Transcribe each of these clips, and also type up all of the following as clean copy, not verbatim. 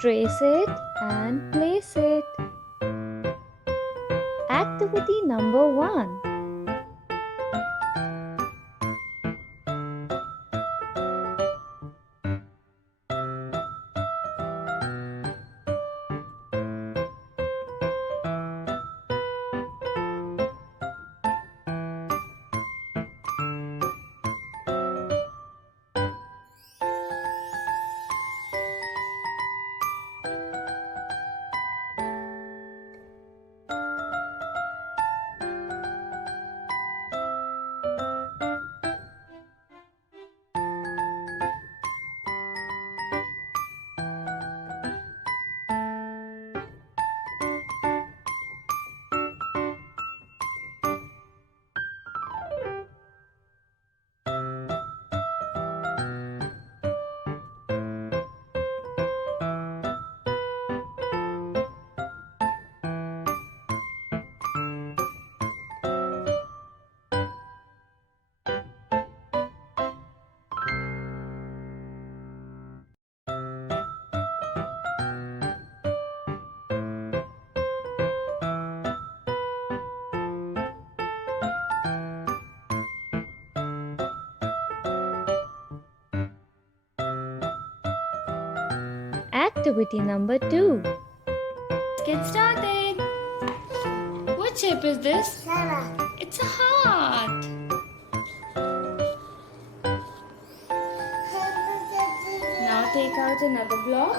Trace it and place it. Activity number 1. Activity number 2. Get started. What shape is this? It's a heart. Now take out another block.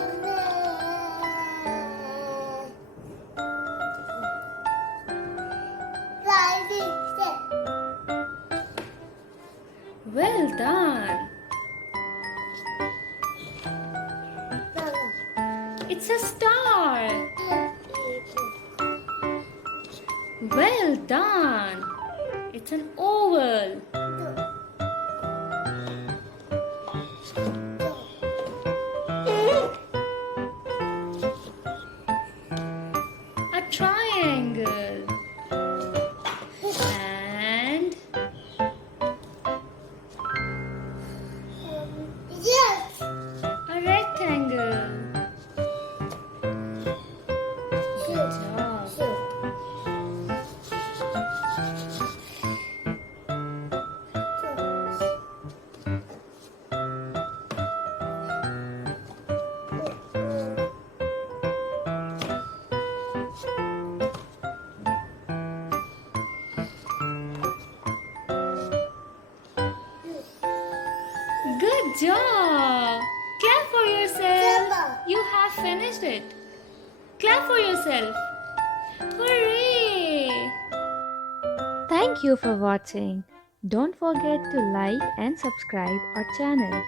Well done. It's a star. Well done. It's an oval. A triangle. And a rectangle. Good job. Good job! Clap for yourself! You have finished it. Clap for yourself. Hooray! Thank you for watching. Don't forget to like and subscribe our channel.